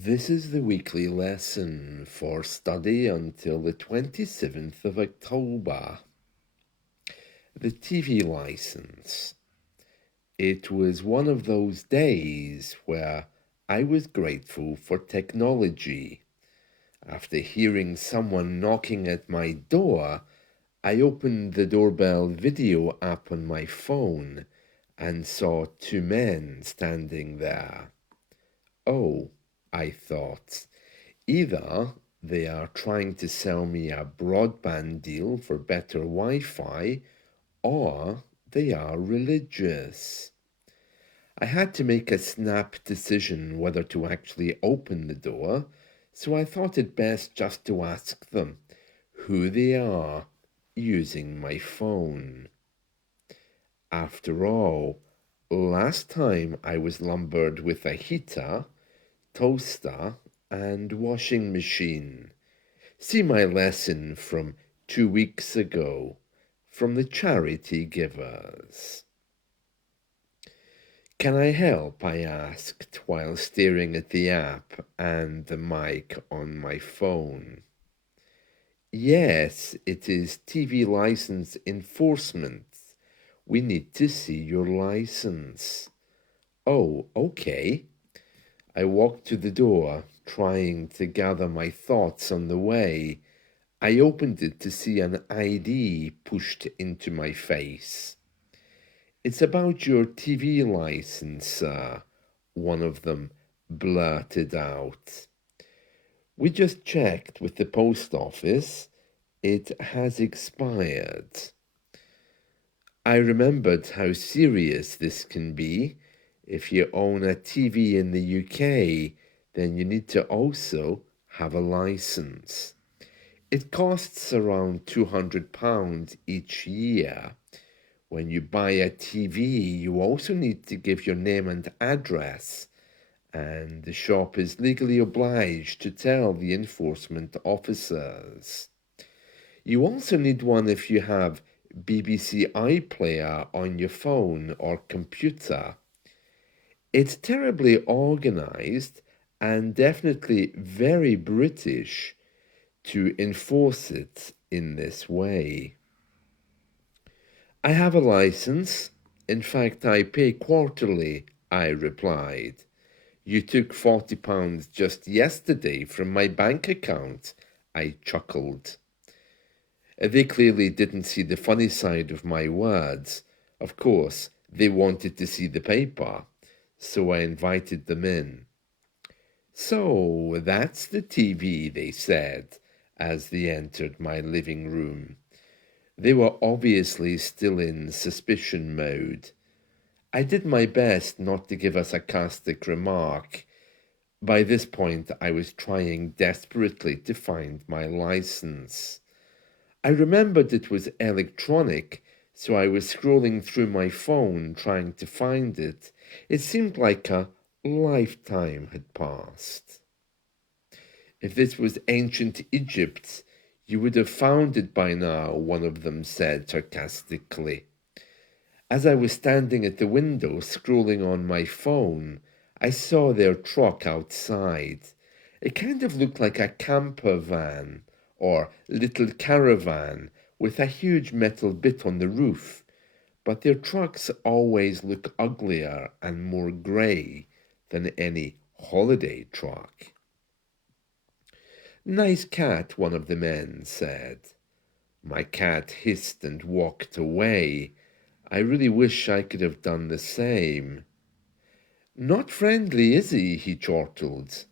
This is the weekly lesson for study until the 27th of October. The TV license. It was one of those days where I was grateful for technology. After hearing someone knocking at my door, I opened the doorbell video app on my phone and saw two men standing there. Oh, I thought, either they are trying to sell me a broadband deal for better Wi-Fi, or they are religious. I had to make a snap decision whether to actually open the door, so I thought it best just to ask them who they are using my phone. After all, last time I was lumbered with a heater, toaster, and washing machine. See my lesson from 2 weeks ago from the charity givers. Can I help? I asked while staring at the app and the mic on my phone. Yes, it is TV license enforcement. We need to see your license. Oh, okay. I walked to the door, trying to gather my thoughts on the way. I opened it to see an ID pushed into my face. It's about your TV license, sir, one of them blurted out. We just checked with the post office. It has expired. I remembered how serious this can be. If you own a TV in the UK, then you need to also have a license. It costs around £200 each year. When you buy a TV, you also need to give your name and address, and the shop is legally obliged to tell the enforcement officers. You also need one if you have BBC iPlayer on your phone or computer. It's terribly organized and definitely very British to enforce it in this way. I have a license. In fact, I pay quarterly, I replied. You took £40 just yesterday from my bank account, I chuckled. They clearly didn't see the funny side of my words. Of course, they wanted to see the paper, so I invited them in. So that's the TV, they said, as they entered my living room. They were obviously still in suspicion mode. I did my best not to give a sarcastic remark. By this point, I was trying desperately to find my license. I remembered it was electronic, so I was scrolling through my phone trying to find it. It seemed like a lifetime had passed. If this was ancient Egypt, you would have found it by now, one of them said sarcastically. As I was standing at the window scrolling on my phone, I saw their truck outside. It kind of looked like a camper van or little caravan with a huge metal bit on the roof, but their trucks always look uglier and more grey than any holiday truck. Nice cat, one of the men said. My cat hissed and walked away. I really wish I could have done the same. Not friendly, is he? He chortled.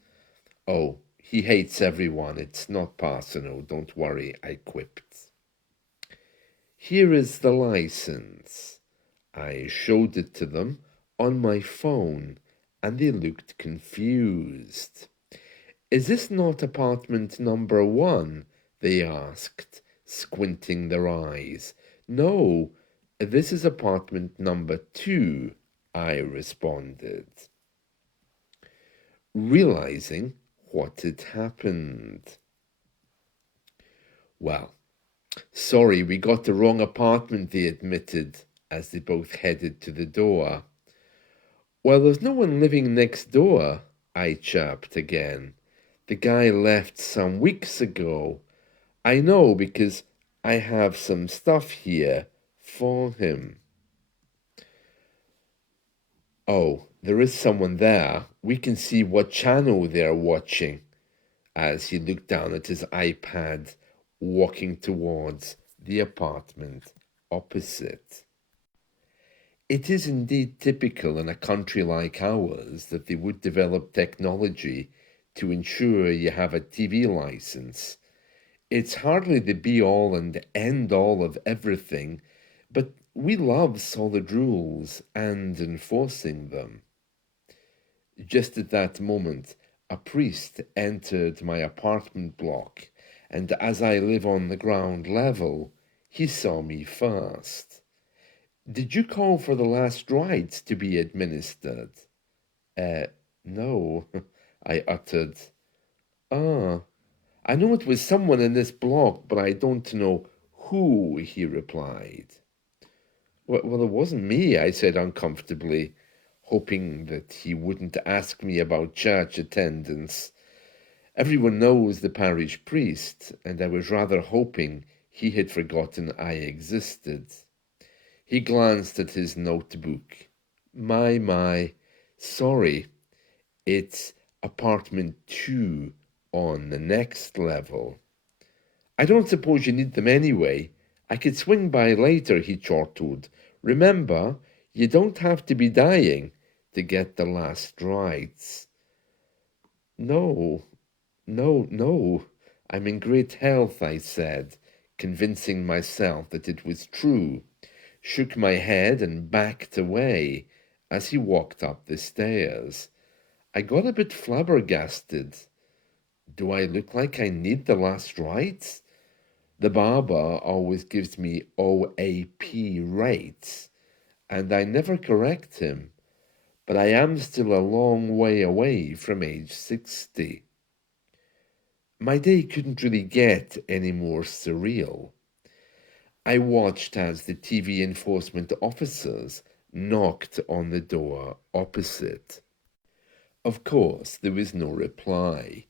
Oh, he hates everyone. It's not personal. Don't worry, I quipped. Here is the license. I showed it to them on my phone, and they looked confused. Is this not apartment number 1? They asked, squinting their eyes. No, this is apartment number 2, I responded, realizing what had happened. Well, sorry, we got the wrong apartment, they admitted as they both headed to the door. Well, there's no one living next door, I chirped again. The guy left some weeks ago. I know because I have some stuff here for him. Oh, there is someone there. We can see what channel they're watching, as he looked down at his iPad, walking towards the apartment opposite. It is indeed typical in a country like ours that they would develop technology to ensure you have a TV license. It's hardly the be-all and end-all of everything, but we love solid rules and enforcing them. Just at that moment, a priest entered my apartment block, and as I live on the ground level, he saw me first. "Did you call for the last rites to be administered?" No, I uttered. "Ah, I know it was someone in this block, but I don't know who," he replied. Well, it wasn't me, I said uncomfortably, hoping that he wouldn't ask me about church attendance. Everyone knows the parish priest, and I was rather hoping he had forgotten I existed. He glanced at his notebook. My, sorry, it's apartment 2 on the next level. "I don't suppose you need them anyway. I could swing by later," he chortled. "Remember, you don't have to be dying to get the last rites." No, I'm in great health," I said, convincing myself that it was true, shook my head and backed away as he walked up the stairs. I got a bit flabbergasted. Do I look like I need the last rites? The barber always gives me OAP rates, and I never correct him, but I am still a long way away from age 60. My day couldn't really get any more surreal. I watched as the TV enforcement officers knocked on the door opposite. Of course, there was no reply.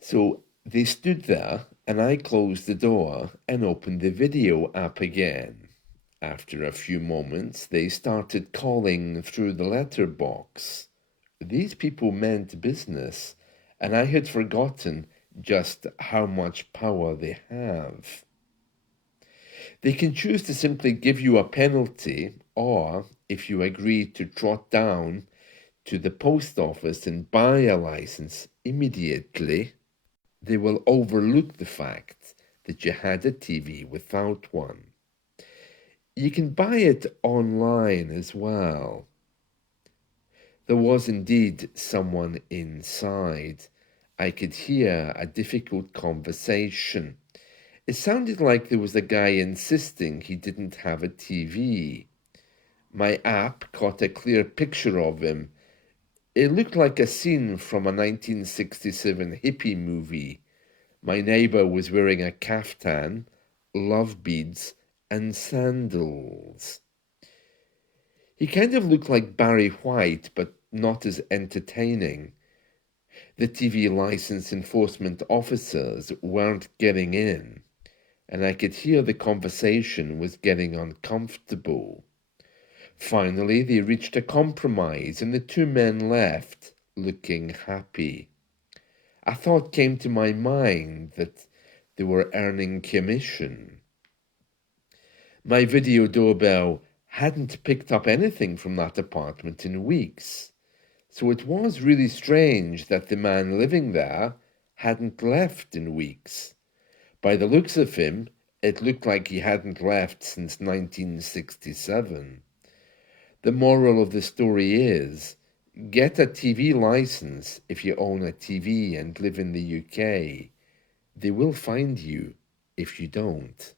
So they stood there, and I closed the door and opened the video app again. After a few moments, they started calling through the letterbox. These people meant business, and I had forgotten just how much power they have. They can choose to simply give you a penalty, or, if you agree to trot down to the post office and buy a license immediately, they will overlook the fact that you had a TV without one. You can buy it online as well. There was indeed someone inside. I could hear a difficult conversation. It sounded like there was a guy insisting he didn't have a TV. My app caught a clear picture of him. It looked like a scene from a 1967 hippie movie. My neighbour was wearing a kaftan, love beads, and sandals. He kind of looked like Barry White, but not as entertaining. The TV license enforcement officers weren't getting in, and I could hear the conversation was getting uncomfortable. Finally, they reached a compromise, and the two men left, looking happy. A thought came to my mind that they were earning commission. My video doorbell hadn't picked up anything from that apartment in weeks, so it was really strange that the man living there hadn't left in weeks. By the looks of him, it looked like he hadn't left since 1967. The moral of the story is, get a TV license if you own a TV and live in the UK. They will find you if you don't.